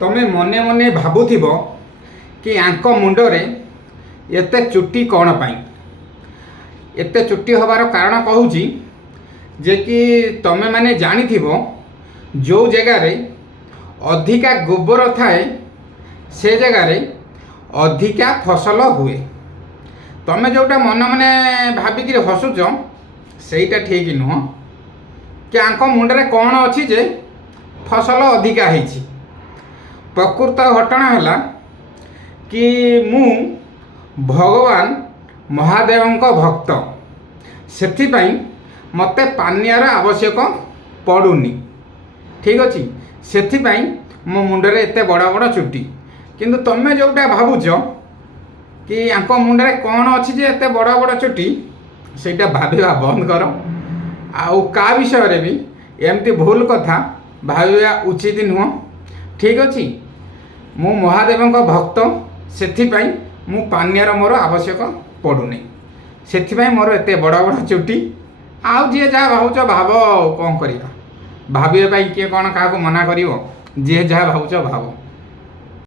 तमें मने मने भावुथिब कि आंक मुंडरे एते चुट्टी कौन पाई। एते चुट्टी हबार कारण कहूँ जे कि तमें माने जानिथिब जो जगार अधिका गोबर थाए से जगार अधिका फसल हुए। तमें जोटा मन मने भाविक हसुच सेटा ठीक नुह कि आंक मुंडरे कौन अच्छी जे फसल अधिका होती। प्रकृत घटना है कि मु भगवान महादेवंक भक्त से मते पानियार आवश्यक पड़ूनी। ठीक अच्छे से मो मुंडरे एत बड़ बड़ चुट्टी किंतु तमें जोटा भावुच कि आंक मुंडरे कौन अच्छी जे एत बड़ बड़ चुट्टी सेटा भाविबा बंद कर। आउ का विषय भी एमती भूल कथा भाविबा उचित नुह। ठीक अच्छे मु महादेवंक भक्त से मु पानियार मोर आवश्यक पड़ूनी। से मोर एत बड़ बड़ चुट्टी आउ जी जहाँ भावुच भाव कौन कर भावे किए कौन क्या मना कर जी जहाँ भावुच भाव।